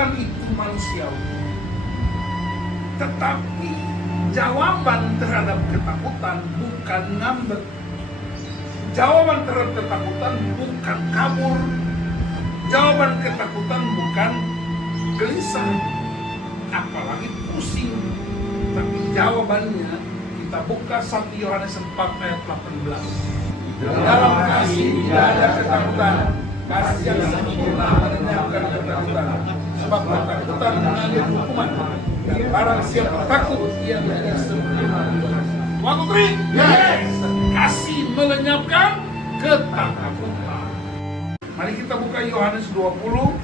ketakutan itu manusiawi. Tetapi jawaban terhadap ketakutan bukan ngambek. Jawaban terhadap ketakutan bukan kabur. Jawaban ketakutan bukan gelisah, apalagi pusing. Tapi jawabannya kita buka 1 Yohanes 4 ayat 18. Dalam kasih tidak ada ketakutan. Kasih yang sempurna melenyapkan ketakutan. Sebab ketakutan mengambil hukuman. Dan barang siapa takut, ia menjadi sempurna. Waktu tri? Yes! Kasih melenyapkan ketakutan. Mari kita buka Yohanes 20.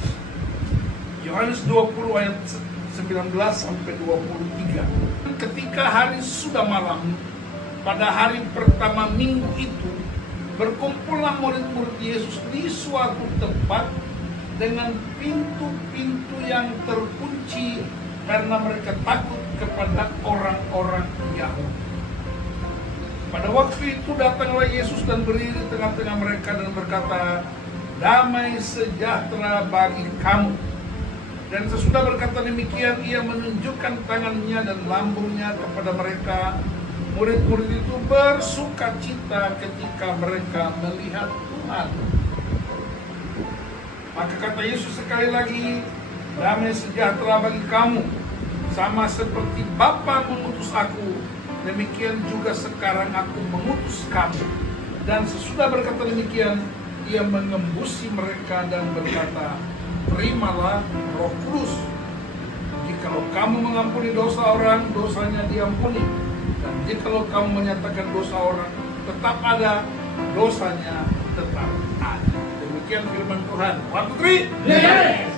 Yohanes 20 ayat 19 sampai 23. Ketika hari sudah malam, pada hari pertama minggu itu, berkumpullah murid-murid Yesus di suatu tempat dengan pintu-pintu yang terkunci karena mereka takut kepada orang-orang Yahudi. Pada waktu itu datanglah Yesus dan berdiri di tengah-tengah mereka dan berkata, "Damai sejahtera bagi kamu." Dan sesudah berkata demikian, ia menunjukkan tangannya dan lambungnya kepada mereka. Murid-murid itu bersuka cita ketika mereka melihat Tuhan. Maka kata Yesus sekali lagi, "Damai sejahtera bagi kamu. Sama seperti Bapa mengutus aku, demikian juga sekarang aku mengutus kamu." Dan sesudah berkata demikian, ia mengembusi mereka dan berkata, "Terimalah Roh Kudus. Jikalau kamu mengampuni dosa orang, dosanya diampuni. Dan jikalau kamu menyatakan dosa orang tetap ada, dosanya tetap ada." Demikian firman Tuhan. Waktu tri? Yes.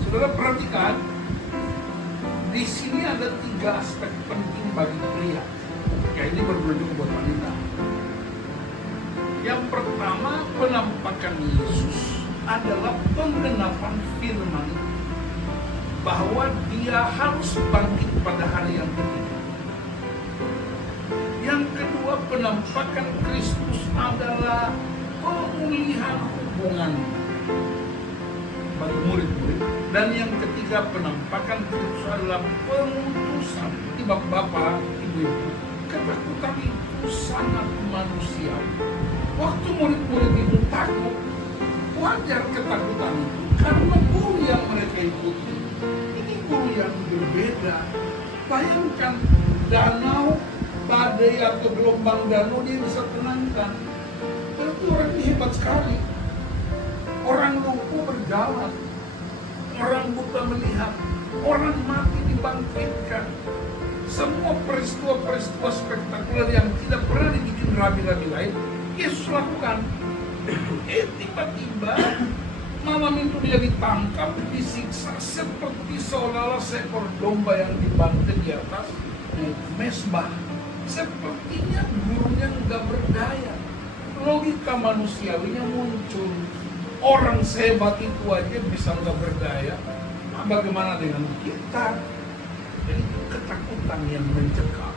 Saudara perhatikan, di sini ada 3 aspek penting bagi pria. Ya, ini berguna juga buat wanita. Yang pertama, penampakan Yesus adalah penggenapan firman bahwa dia harus bangkit pada hari yang ketiga. Yang kedua, penampakan Kristus adalah pemulihan hubungan bagi murid-murid. Dan yang ketiga, penampakan Kristus adalah pengutusan. Bapak-bapak, ibu-ibu, ketakutan itu sangat manusiawi. Waktu murid-murid itu takut, wajar ketakutan itu, karena guru yang mereka ikuti ini guru yang berbeda. Bayangkan danau, badai atau gelombang danau dia bisa tenangkan. Tentu orang ini hebat sekali. Orang lumpuh berjalan, orang buta melihat, orang mati dibangkitkan. Semua peristiwa-peristiwa spektakuler yang tidak pernah dibikin rabi-rabi lain, Yesus lakukan. Tiba-tiba malam itu dia ditangkap, disiksa seperti seolah-olah seekor domba yang dibanting di atas mesbah. Sepertinya gurunya nggak berdaya. Logika manusiawinya muncul. Orang sehebat itu aja bisa nggak berdaya. Nah, bagaimana dengan kita? Jadi itu ketakutan yang mencekam.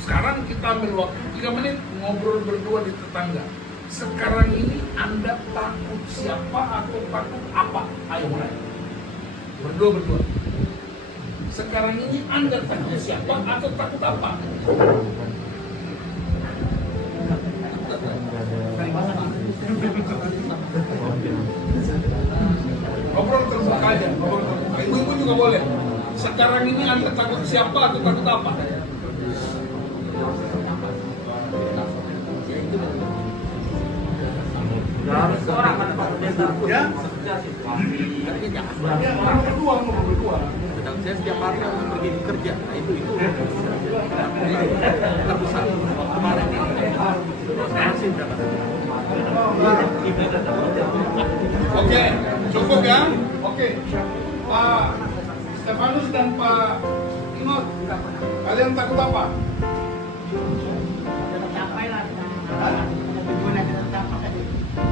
Sekarang kita ambil waktu 3 menit ngobrol berdua di tetangga. Sekarang ini Anda takut siapa atau takut apa? Ayo mulai. Berdua. Sekarang ini Anda takut siapa atau takut apa? Ngobrol terbuka aja, ngobrol terbuka. Ibu-ibu juga boleh. Sekarang ini Anda takut siapa atau takut apa? Harus orang mana Pak Pendeta? Ya? Ya, orang berdua. Saya setiap hari harus pergi kerja. Nah, itu terbesar. Kemarin masih berapa? Oke, cukup ya? Oke. Pak Stefanus dan Pak Imot, kalian takut apa?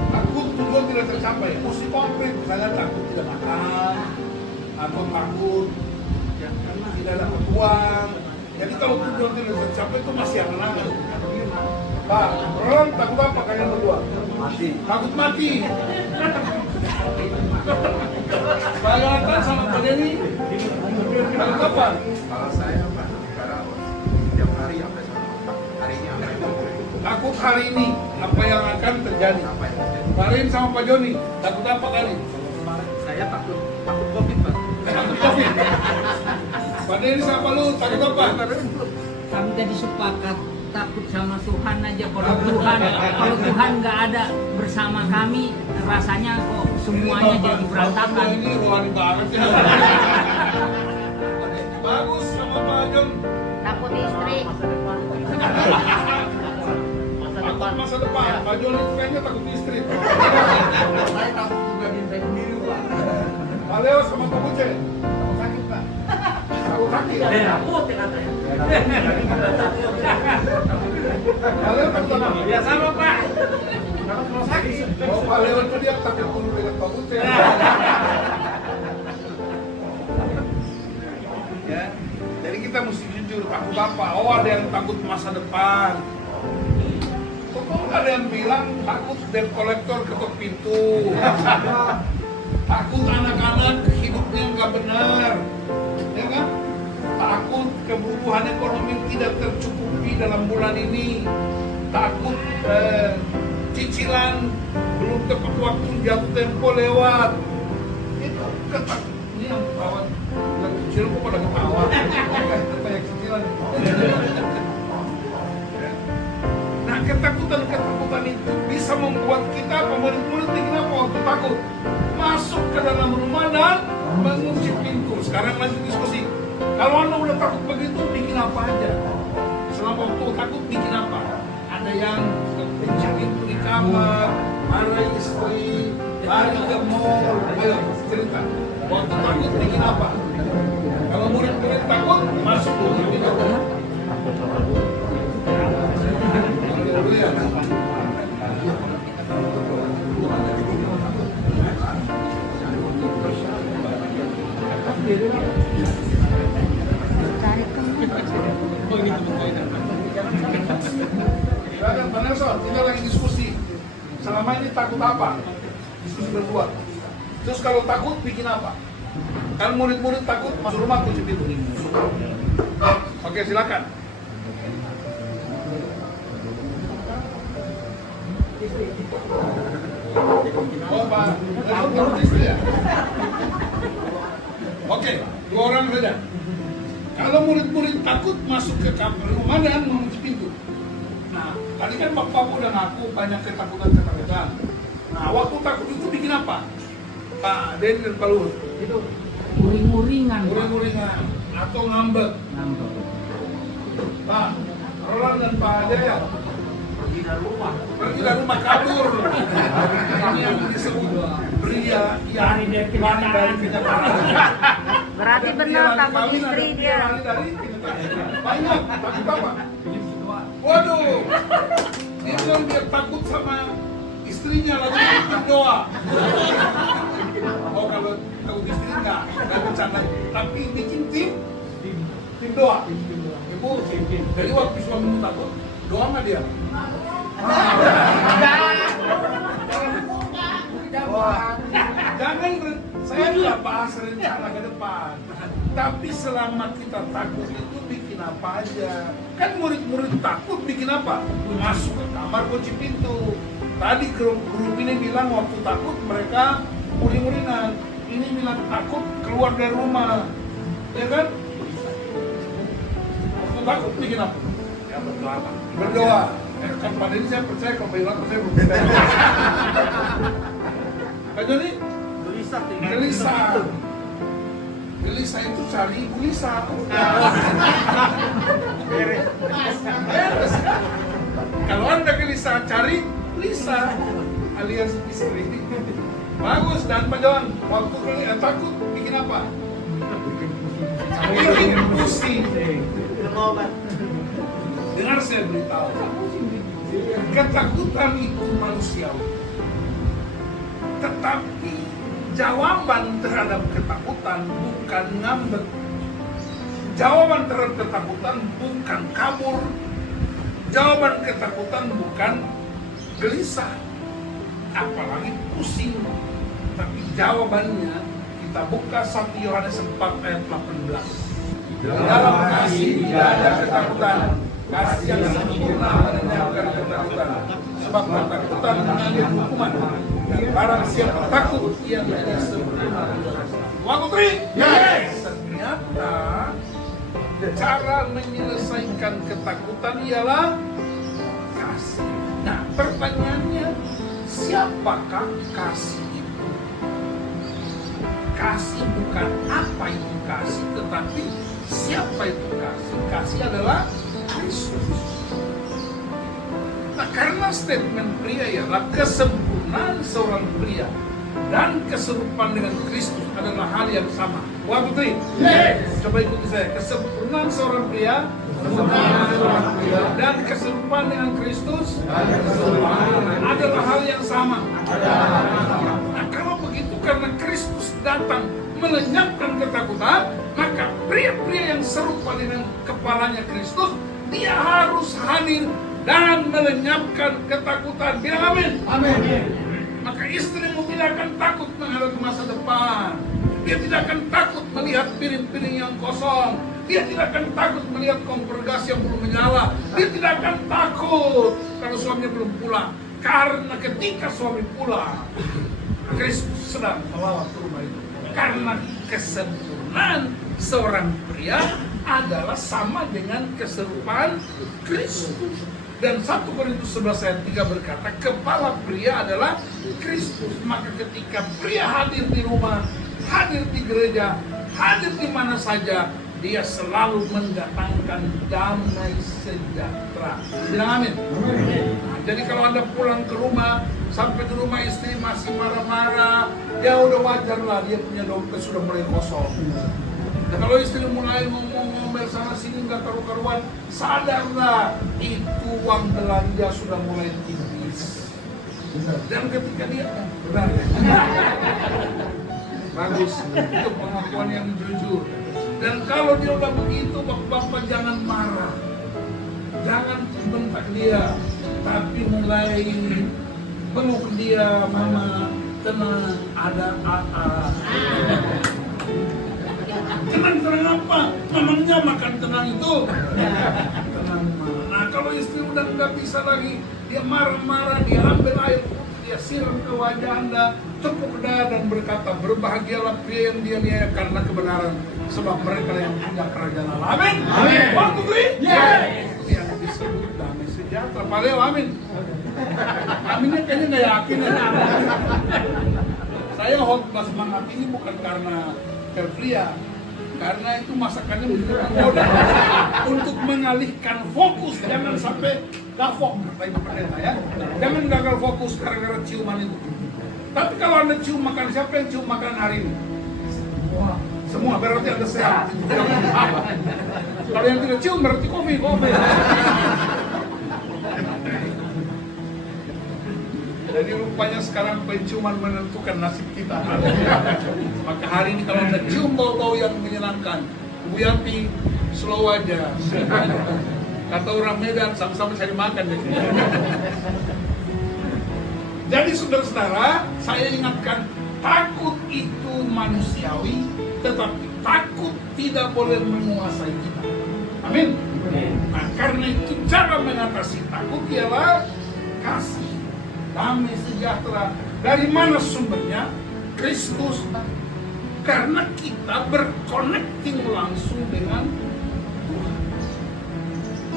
Takut tujuan tidak tercapai. Mesti konkret, misalnya takut tidak makan, atau takut tidak dapat uang. Jadi kalau tujuan tidak tercapai itu masih angan-angan. Pak, orang takut apa kalian berdua? Mati. Takut mati. Pak Yonatan sama Pak Denny, takut apa? Kalau saya Pak, karena tiap hari apa yang hari ini apa yang terjadi? Takut hari ini apa yang akan terjadi. Apa yang terjadi? Pak Rin sama Pak Joni, takut apa kali? Saya takut COVID Pak. Takut COVID. Pak Denny sama Pak Luhut, takut apa? Kami tadi sepakat takut sama Tuhan aja. Kalau Tuhan nggak ada bersama kami, rasanya kok semuanya jadi berantakan. Ini rohani banget ya. Bagus sama Pak Jon. Takut istri. Takut masa depan. Pak Jon itu kayaknya takut istri. Saya takut juga diri saya sendiri Pak. Pak Leo sama Pak Buce, takut sakit Pak. Takut sakit. Pak Leo takut apa? Ya sama Pak. Takut kalau sakit. Oh Pak Leo itu dia takut dulu dengan Pak Buce. Ya, jadi kita mesti jujur, takut apa? Oh ada yang takut masa depan. Kok ada yang bilang takut debt collector ketuk pintu? Takut anak-anak hidupnya nggak benar, ya kan? Takut kebutuhan ekonomi tidak tercukupi dalam bulan ini. Takut cicilan belum tepat waktu jatuh tempo lewat. Itu ketakutan. Ini yang kawan yang cicil kok pada ketawa. Itu banyak cicilan. Nah ketakutan itu bisa membuat kita murid-murid ini apa waktu takut masuk ke dalam rumah dan mengunci pintu. Sekarang lanjut diskusi. Kalau Anda udah takut begitu, bikin apa aja? Selama waktu takut bikin apa? Ada yang kunci pintu di kamar, marah istri, lari ke mall, ayo cerita. Waktu takut bikin apa? Kalau murid-murid takut, masuk ke pintu. Silakan Pak Nelson, kita lagi diskusi. Selama ini takut apa? Diskusi berdua. Terus kalau takut bikin apa? Kalau murid-murid takut masuk rumah kunci pintu. Oke, silakan. Oh Pak, Nelson takut istri ya? Oke, 2 orang saja. Kalau murid-murid takut masuk ke kamar rumah dan mengunci pintu. Nah, tadi kan Bapak udah ngaku banyak ketakutan. Nah, waktu takut itu bikin apa? Pak Den dan Pak Luhut. Itu uring-uringan. Pak. Uring-uringan atau ngambek. Ngambek. Pak Roland dan Pak Jaya pergi dari rumah kabur. Ini yang disebut pria yang lari dari kenyataan. Berarti benar takut istri dia. Lari dari kenyataan. Banyak takut apa? Waduh, dia bilang dia takut sama istrinya lagi bikin doa. Oh kalau takut istri enggak bercanda, tapi bikin tim doa. Ibu, jadi waktu suamimu takut, doa nggak dia? Jangan, saya nggak bahas rencana ke depan. Tapi selama kita takut itu bikin apa aja. Kan murid-murid takut bikin apa? Masuk ke kamar kunci pintu. Tadi grup ini bilang waktu takut mereka uring-uringan. Ini bilang takut keluar dari rumah. Ya kan? Waktu takut bikin apa? Ya berdoa Pak. Berdoa. Kan pada ini saya percaya kalau Pak Ilham saya belum percaya. Pak Joni? Gelisah nih. Gelisah itu cari Ibu Lisa. Beres. Kalau Anda gelisah cari Lisa alias istri. Bagus. Dan Pak Jon, waktu takut bikin apa? Bikin pusing. Dengar saya beritahu. Ketakutan itu manusiawi. Tetapi jawaban terhadap ketakutan bukan ngambek. Jawaban terhadap ketakutan bukan kabur. Jawaban ketakutan bukan gelisah. Apalagi pusing. Tetapi jawabannya kita buka 1 Yohanes 4 ayat 18. Dalam kasih tidak ada ketakutan. Kasih yang sempurna melenyapkan ketakutan. Sebab ketakutan mengandung hukuman. Dan barang siapa takut, ia tidak sempurna. Waktu tri? Yes! Ternyata cara menyelesaikan ketakutan ialah kasih. Nah, pertanyaannya, siapakah kasih itu? Kasih bukan apa itu kasih, tetapi siapa itu kasih? Kasih adalah Kristus. Nah, karena statement pria ialah kesempurnaan seorang pria dan keserupaan dengan Kristus adalah hal yang sama. Wah, putri? Yes. Coba ikuti saya. Kesempurnaan seorang pria dan keserupaan dengan Kristus adalah hal yang sama. Nah, kalau begitu karena Kristus datang melenyapkan ketakutan, maka pria-pria yang serupa dengan kepalanya Kristus, dia harus hadir dan melenyapkan ketakutan. Bilang amin. Amin. Maka istrimu tidak akan takut menghadapi masa depan. Dia tidak akan takut melihat piring-piring yang kosong. Dia tidak akan takut melihat kompor gas yang belum menyala. Dia tidak akan takut kalau suaminya belum pulang. Karena ketika suami pulang, Kristus sedang melawat rumah itu. Karena kesempurnaan seorang pria adalah sama dengan keserupaan Kristus. Dan 1 Korintus 11 ayat 3 berkata, kepala pria adalah Kristus. Maka ketika pria hadir di rumah, hadir di gereja, hadir di mana saja, dia selalu mendatangkan damai sejahtera. Bilang amin. Nah, jadi kalau Anda pulang ke rumah, sampai di rumah istri masih marah-marah, ya udah wajar lah, dia punya dompet sudah mulai kosong. Dan kalau istri mulai ngomong-ngomel sana sini nggak karu-karuan, sadarlah itu uang belanja sudah mulai tipis. Dan ketika dia benar, bagus, itu pengakuan yang jujur. Dan kalau dia udah begitu, bapak-bapak jangan marah, jangan bentak dia, tapi mulai peluk dia, mama tenang, ada tenang apa? Namanya makan tenang itu. Tenang. Nah, kalau istri udah nggak bisa lagi, dia marah-marah, dia ambil air putih, dia siram ke wajah Anda, tepuk dada dan berkata, berbahagialah pria yang dia niaya karena kebenaran, sebab mereka yang punya kerajaan Allah. Amin. Amin. Waktu itu, yang disebut damai sejahtera. Paleo, amin. Aminnya kayaknya nggak yakin ya. Saya khotbah semangat ini bukan karena pria, karena itu masakannya menjadi menggoda untuk mengalihkan fokus, jangan sampai gafok, kata Ibu Pendeta ya, jangan gagal fokus gara-gara ciuman itu. Tapi kalau Anda cium makan, siapa yang cium makan hari ini? Semua berarti Anda sehat. Kalau yang tidak cium berarti kopi. Jadi rupanya sekarang penciuman menentukan nasib kita. Maka hari ini kalau Anda cium bau-bau yang menyenangkan, Bu Yanti, slow aja. Kata orang Medan, sama-sama cari makan. Jadi saudara-saudara, saya ingatkan, takut itu manusiawi, tetapi takut tidak boleh menguasai kita. Amin. Nah, karena itu cara mengatasi takut ialah kasih. Damai sejahtera. Dari mana sumbernya? Kristus. Karena kita berconnecting langsung dengan Tuhan.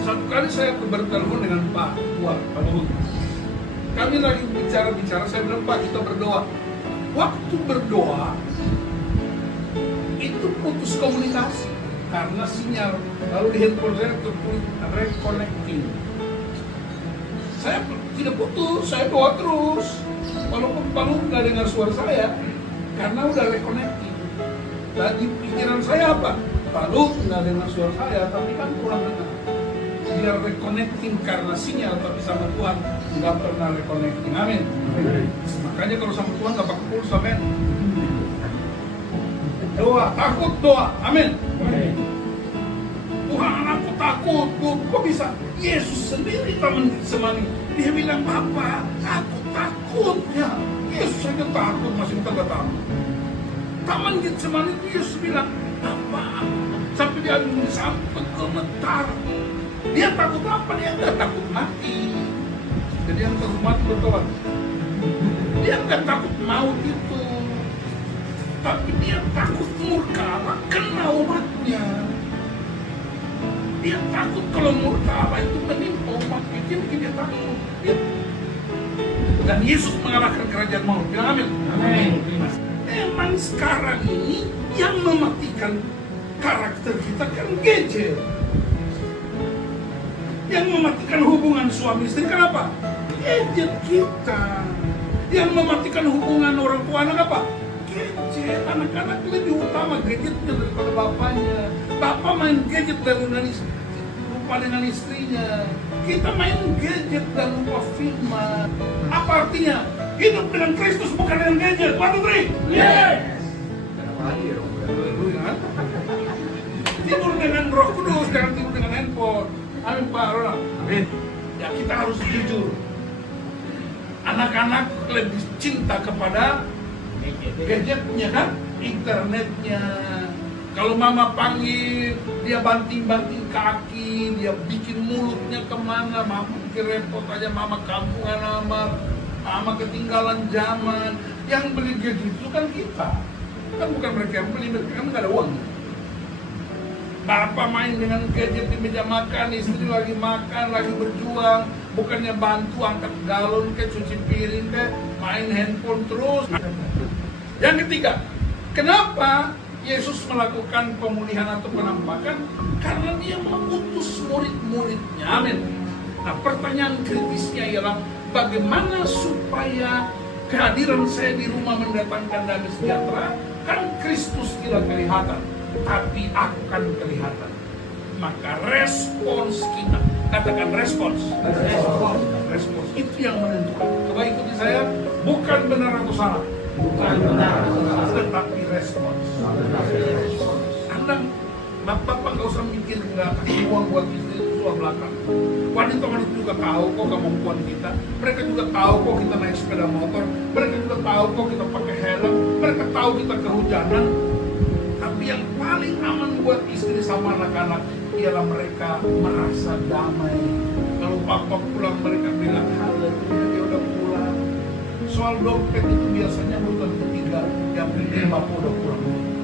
Satu kali saya bertelepon dengan Pak Luhut. Kami lagi bicara-bicara, saya bilang, Pak, kita berdoa. Waktu berdoa itu putus komunikasi karena sinyal. Lalu di handphone saya tertulis reconnecting. Saya tidak putus, saya doa terus. Walaupun Pak Luhut nggak dengar suara saya, karena udah reconnecting. Dan di pikiran saya apa? Pak Luhut nggak dengar suara saya, tapi kan kurang dengar. Dia reconnecting karena sinyal, tapi sama Tuhan nggak pernah reconnecting. Amin. Makanya kalau sama Tuhan nggak pakai pulsa, amin. Doa, takut doa, amin. Tuhan, aku takut. Kok bisa? Yesus sendiri teman semani. Dia bilang, Bapak, aku takutnya. Yesus saja takut, masih kita gak takut. Taman Getsemani itu Yesus bilang, apa? Sampai dia sampai gemetar. Dia takut apa? Dia nggak takut mati. Jadi yang takut mati betul. Dia nggak takut maut itu, tapi dia takut murka Allah kena umatnya. Dia takut kalau murka Allah itu menimpa umatnya. Jadi dia takut. Dan Yesus mengalahkan kerajaan maut. Bilang amin. Amin. Memang sekarang ini yang mematikan karakter kita kan gadget. Yang mematikan hubungan suami istri kenapa? Gadget kita. Yang mematikan hubungan orang tua anak apa? Gadget. Anak-anak lebih utama gadgetnya daripada bapaknya. Bapak main gadget dan lupa dengan istrinya. Kita main gadget dan lupa firman. Apa artinya? Hidup dengan Kristus bukan dengan gadget. 1, 2, 3. Yes. Kenapa lagi ya, Rob? Haleluya. Tidur dengan Roh Kudus, jangan tidur dengan handphone. Amin Pak Ronald. Amin. Ya kita harus jujur. Anak-anak lebih cinta kepada gadgetnya kan, internetnya. Kalau mama panggil, dia banting-banting kaki, dia bikin mulutnya kemana, mama bikin repot aja, mama kampungan amat, mama ketinggalan zaman. Yang beli gadget itu kan kita, kan bukan mereka yang beli, mereka kan nggak ada uang. Bapak main dengan gadget di meja makan, istri lagi makan, lagi berjuang, bukannya bantu angkat galon ke cuci piring ke, main handphone terus. Yang ketiga, kenapa Yesus melakukan pemulihan atau penampakan? Karena dia mengutus murid-muridnya. Amin. Nah, pertanyaan kritisnya ialah bagaimana supaya kehadiran saya di rumah mendatangkan damai sejahtera? Kan Kristus tidak kelihatan, tapi akan kelihatan. Maka respons kita, katakan respons. Respons itu yang menentukan. Coba ikuti saya, bukan benar atau salah, tetapi respons. Anda, bapak nggak usah mikir nggak kasih uang buat istri itu soal belakang. Wanita-wanita juga tahu kok kemampuan kita. Mereka juga tahu kok kita naik sepeda motor. Mereka juga tahu kok kita pakai helm. Mereka tahu kita kehujanan. Tapi yang paling aman buat istri sama anak-anak ialah mereka merasa damai. Kalau papa pulang mereka bilang haleluya dia udah pulang. Soal dompet itu biasanya bukan ketiga, yang penting bapak udah pulang.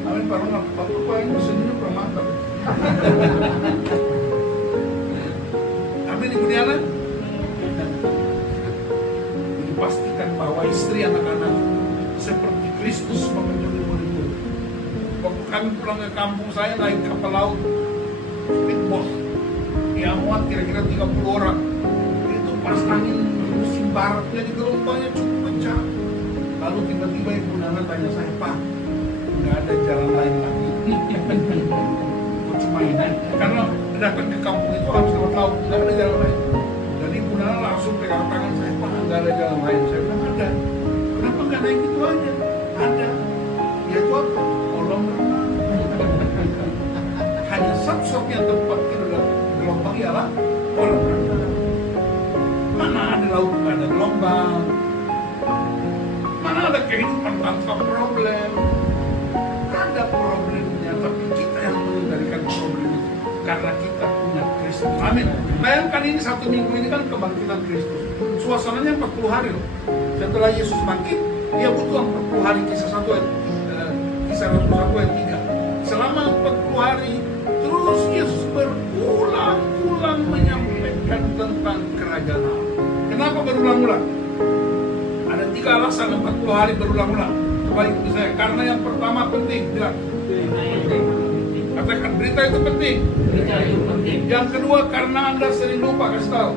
Amin Pak Ronald, bapak paling senyumnya kurang mantap. Amin Ibu Diana. Jadi pastikan bahwa istri anak-anak seperti Kristus mengunjungi murid-murid. Waktu kami pulang ke kampung saya naik kapal laut speedboat yang muat kira-kira 30 orang. Itu pas angin musim barat jadi gelombangnya cukup kencang. Lalu tiba-tiba Ibu Nana tanya saya, Pak, nggak ada jalan lain lagi? Cuma ini, karena datang ke kampung itu harus lewat laut, nggak ada jalan lain. Jadi Ibu Nana langsung pegang tangan saya, Pak, nggak ada jalan lain. Saya bilang ada. Kenapa nggak naik itu aja? Ada. Yaitu apa? Kolam renang. Hanya satu-satunya tempat kita gelombang ialah kolam renang. Mana ada laut nggak ada gelombang? Mana ada kehidupan tanpa problem? Ada problemnya, tapi kita yang mengendalikan problem itu karena kita punya Kristus. Amin. Bayangkan ini 1 minggu ini kan kebangkitan Kristus. Suasananya 40 hari loh. Setelah Yesus bangkit, dia butuh 40 hari, kisah 1 ayat 3. Selama 40 hari, terus Yesus berulang-ulang menyampaikan tentang kerajaan Allah. Kenapa berulang-ulang? Ada 3 alasan 40 hari berulang-ulang. Coba ikuti saya. Karena yang pertama penting, bilang. Katakan berita itu penting. Yang kedua karena Anda sering lupa, kasih tahu.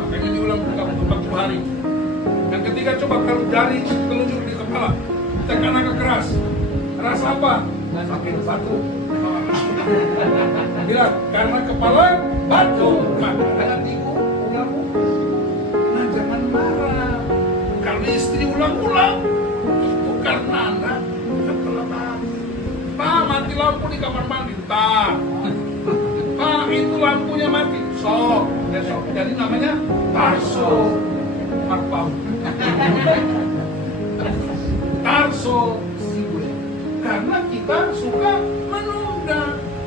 Makanya diulang 40 hari. Yang ketiga coba taruh jari telunjuk di kepala. Tekan agak keras. Rasa apa? Sakit batu. Bilang karena kepala batu. Maka jangan tikuk, ulangmu. Nah jangan marah. Karena istri ulang-ulang. Itu karena Anda kepala batu. Pak, mati lampu di kamar mandi. Tak. Pak, itu lampunya mati. Sok. Jadi namanya tarso. Marpau. Tarso Sidue. Karena kita suka menunda.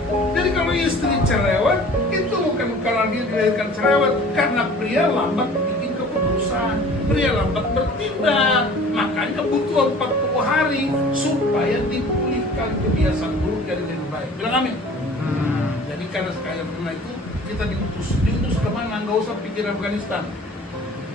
Jadi kalau istri cerewet, itu bukan karena dia dilahirkan cerewet, karena pria lambat bikin keputusan, pria lambat bertindak. Makanya butuh 40 hari supaya dipulihkan kebiasaan buruk jadi lebih baik. Bilang amin. Jadi karena itu kita diutus kemana? Nggak usah pikir Afghanistan,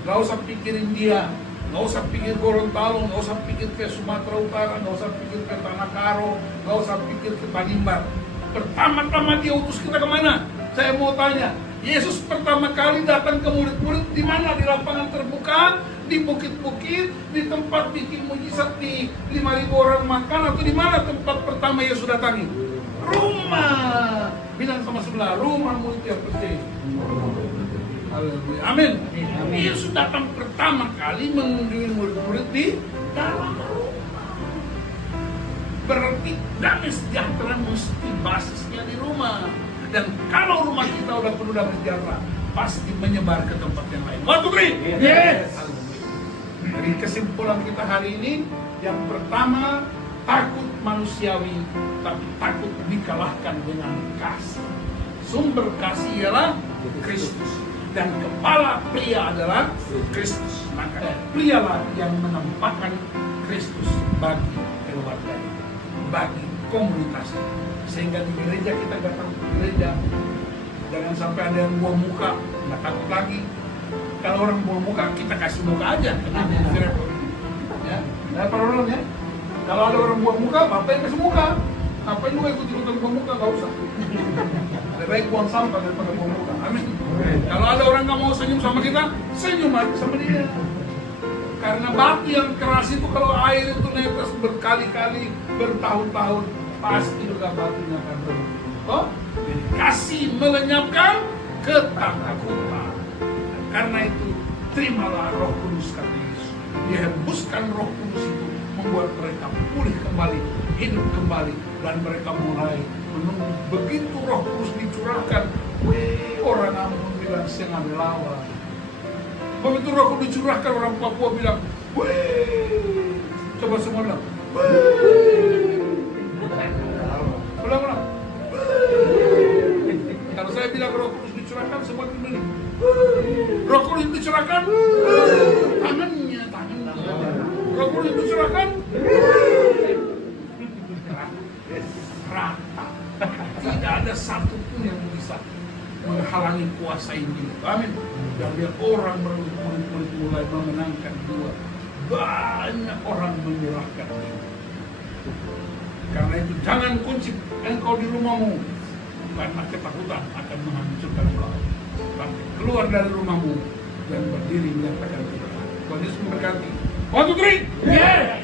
nggak usah pikir India, nggak usah pikir Gorontalo, nggak usah pikir ke Sumatera Utara, nggak usah pikir ke Tanah Karo, nggak usah pikir ke Tanimbar. Pertama-tama dia utus kita kemana? Saya mau tanya, Yesus pertama kali datang ke murid-murid di mana? Di lapangan terbuka, di bukit-bukit, di tempat bikin mujizat di 5.000 orang makan, atau di mana tempat pertama Yesus datangi? Rumah. Bilang sama sebelah, rumahmu itu yang penting. Haleluya. Amin. Yesus datang pertama kali mengunjungi murid-murid di dalam rumah. Berarti damai sejahtera mesti basisnya di rumah. Dan kalau rumah kita udah penuh damai sejahtera, pasti menyebar ke tempat yang lain. One, two, three. Yes. Jadi kesimpulan kita hari ini, yang pertama, takut manusiawi, tapi takut dikalahkan dengan kasih. Sumber kasih ialah Kristus, dan kepala pria adalah Kristus. Maka prialah yang menampakkan Kristus bagi keluarga, bagi komunitas. Sehingga di gereja kita datang ke gereja, jangan sampai ada yang buang muka, nggak takut lagi. Kalau orang buang muka, kita kasih muka aja. Ya, nggak perlu ya. Kalau ada orang buang muka, bapak yang kasih muka. Ngapain juga ikut-ikutan buang muka, nggak usah. Lebih baik buang sampah daripada buang muka. Amin. Kalau ada orang nggak mau senyum sama kita, senyum aja sama dia. Karena batu yang keras itu kalau air itu netes berkali-kali, bertahun-tahun, pasti juga batunya akan berubah. Oh, jadi kasih melenyapkan ketakutan. Karena itu terimalah Roh Kudus, kata Yesus. Dihembuskan Roh Kudus itu membuat mereka pulih kembali, hidup kembali, dan mereka mulai menunggu. Begitu Roh Kudus dicurahkan, orang Ambon bilang sengal lawa. Begitu Roh Kudus dicurahkan, orang Papua bilang, wih. Coba semua bilang, wih. Ulang. Kalau saya bilang Roh Kudus dicurahkan, semua begini. Roh Kudus dicurahkan, tangannya. Roh Kudus dicurahkan, rata. Tidak ada satu pun yang bisa menghalangi kuasa ini. Amin. Dan biar orang murid-murid mulai memenangkan jiwa, banyak orang menyerahkan diri. Karena itu jangan kunci engkau di rumahmu, karena ketakutan akan menghancurkan engkau. Tapi keluar dari rumahmu dan berdiri menyatakan kebenaran. Tuhan Yesus memberkati. 1, 2, 3. Yeah.